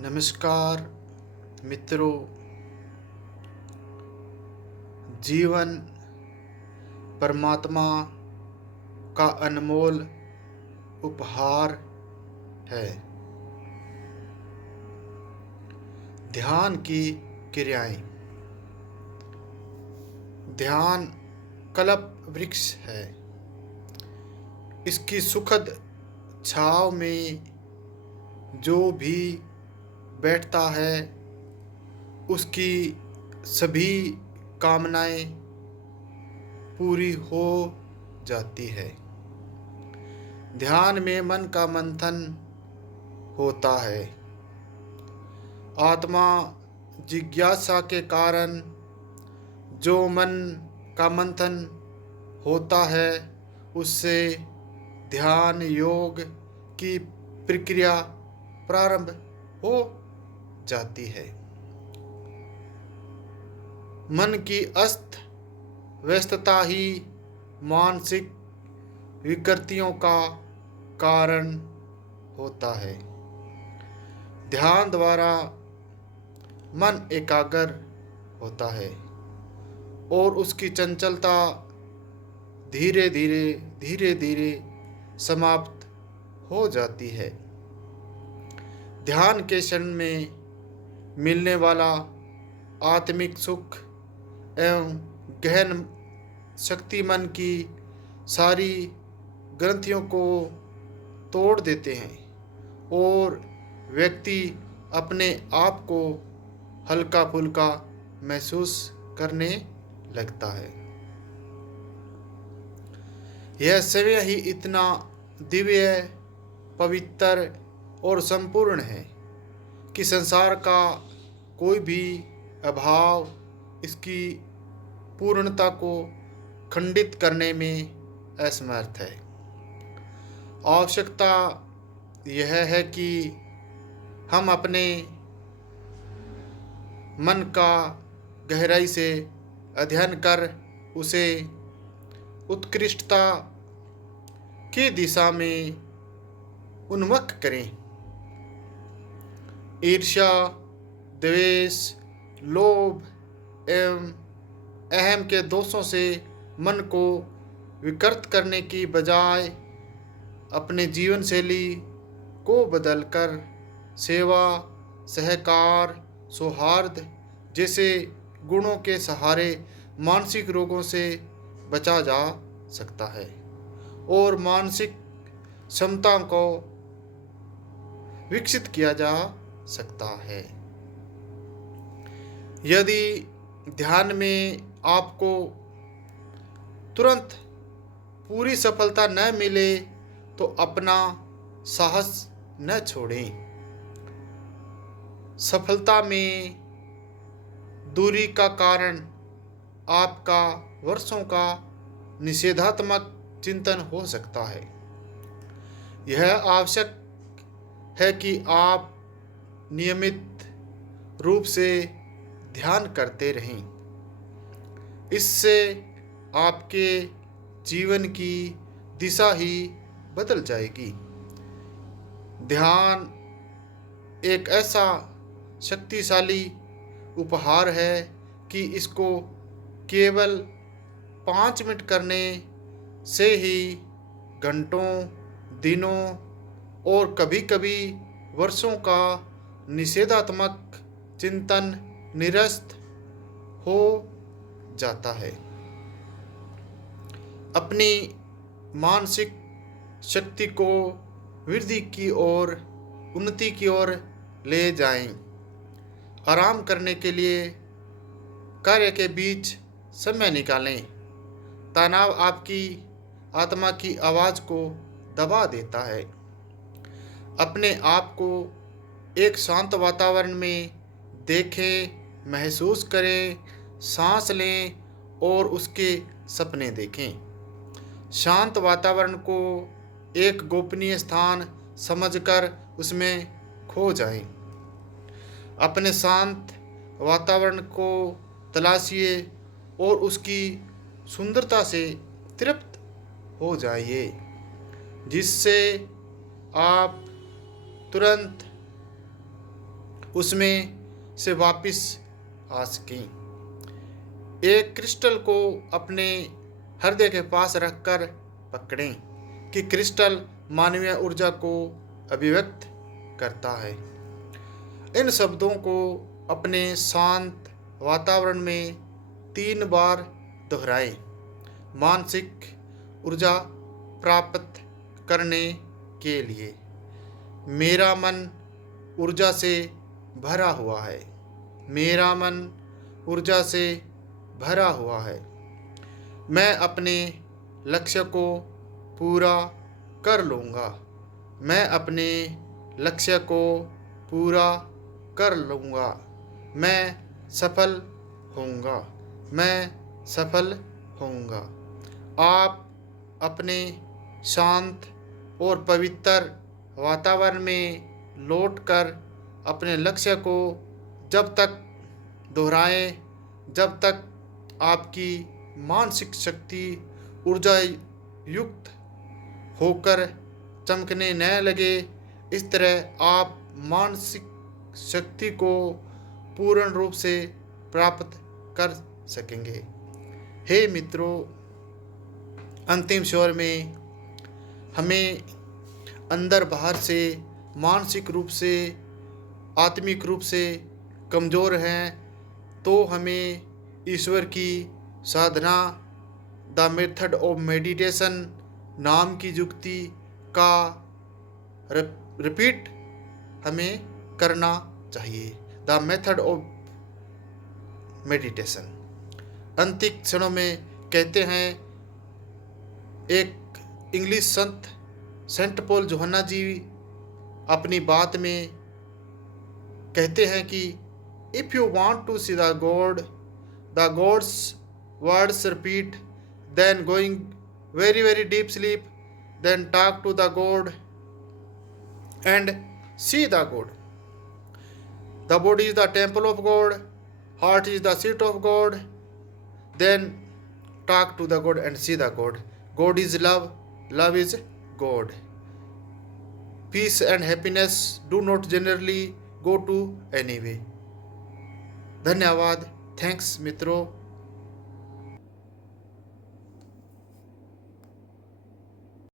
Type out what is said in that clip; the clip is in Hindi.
नमस्कार मित्रों। जीवन परमात्मा का अनमोल उपहार है। ध्यान की क्रियाएं। ध्यान कल्प वृक्ष है। इसकी सुखद छाव में जो भी बैठता है उसकी सभी कामनाएं पूरी हो जाती है। ध्यान में मन का मंथन होता है। आत्मा जिज्ञासा के कारण जो मन का मंथन होता है उससे ध्यान योग की प्रक्रिया प्रारंभ हो जाती है। मन की अस्त व्यस्तता ही मानसिक विकृतियों का कारण होता है। ध्यान द्वारा मन एकाग्र होता है और उसकी चंचलता धीरे धीरे समाप्त हो जाती है। ध्यान के क्षण में मिलने वाला आत्मिक सुख एवं गहन शक्ति मन की सारी ग्रंथियों को तोड़ देते हैं और व्यक्ति अपने आप को हल्का फुल्का महसूस करने लगता है। यह समय ही इतना दिव्य, पवित्र और संपूर्ण है कि संसार का कोई भी अभाव इसकी पूर्णता को खंडित करने में असमर्थ है। आवश्यकता यह है कि हम अपने मन का गहराई से अध्ययन कर उसे उत्कृष्टता की दिशा में उन्मुख करें। ईर्ष्या, द्वेष, लोभ एवं अहम के दोषों से मन को विकृत करने की बजाय अपने जीवन शैली को बदलकर सेवा, सहकार, सौहार्द जैसे गुणों के सहारे मानसिक रोगों से बचा जा सकता है और मानसिक क्षमता को विकसित किया जा सकता है। यदि ध्यान में आपको तुरंत पूरी सफलता न मिले तो अपना साहस न छोड़ें। सफलता में दूरी का कारण आपका वर्षों का निषेधात्मक चिंतन हो सकता है। यह आवश्यक है कि आप नियमित रूप से ध्यान करते रहें। इससे आपके जीवन की दिशा ही बदल जाएगी। ध्यान एक ऐसा शक्तिशाली उपहार है कि इसको केवल 5 मिनट करने से ही घंटों, दिनों और कभी-कभी वर्षों का निषेधात्मक चिंतन निरस्त हो जाता है। अपनी मानसिक शक्ति को वृद्धि की ओर, उन्नति की ओर ले जाएं। आराम करने के लिए कार्य के बीच समय निकालें। तनाव आपकी आत्मा की आवाज़ को दबा देता है। अपने आप को एक शांत वातावरण में देखें, महसूस करें, सांस लें और उसके सपने देखें। शांत वातावरण को एक गोपनीय स्थान समझकर उसमें खो जाएं। अपने शांत वातावरण को तलाशिए और उसकी सुंदरता से तृप्त हो जाइए, जिससे आप तुरंत उसमें से वापस आ सकें। एक क्रिस्टल को अपने हृदय के पास रखकर पकड़ें कि क्रिस्टल मानवीय ऊर्जा को अभिव्यक्त करता है। इन शब्दों को अपने शांत वातावरण में 3 बार दोहराएं। मानसिक ऊर्जा प्राप्त करने के लिए। मेरा मन ऊर्जा से भरा हुआ है। मेरा मन ऊर्जा से भरा हुआ है। मैं अपने लक्ष्य को पूरा कर लूँगा। मैं अपने लक्ष्य को पूरा कर लूँगा। मैं सफल होऊंगा। मैं सफल होऊंगा। आप अपने शांत और पवित्र वातावरण में लौटकर अपने लक्ष्य को जब तक दोहराएं जब तक आपकी मानसिक शक्ति ऊर्जा युक्त होकर चमकने न लगे। इस तरह आप मानसिक शक्ति को पूर्ण रूप से प्राप्त कर सकेंगे। हे मित्रों, अंतिम स्वर में हमें अंदर बाहर से मानसिक रूप से आत्मिक रूप से कमज़ोर हैं, तो हमें ईश्वर की साधना द मेथड ऑफ मेडिटेशन नाम की युक्ति का रिपीट हमें करना चाहिए। The method of meditation. अंतिम क्षणों में कहते हैं, एक इंग्लिश संत सेंट पॉल जोहन्ना जी अपनी बात में कहते हैं कि if you want to see the gods words repeat, then going very very deep sleep, then talk to the god and see the god. The body is the temple of god, heart is the seat of God, then talk to the God and see the God. God is love, love is God. Peace and happiness do not generally go to anyway. धन्यवाद। थैंक्स मित्रों।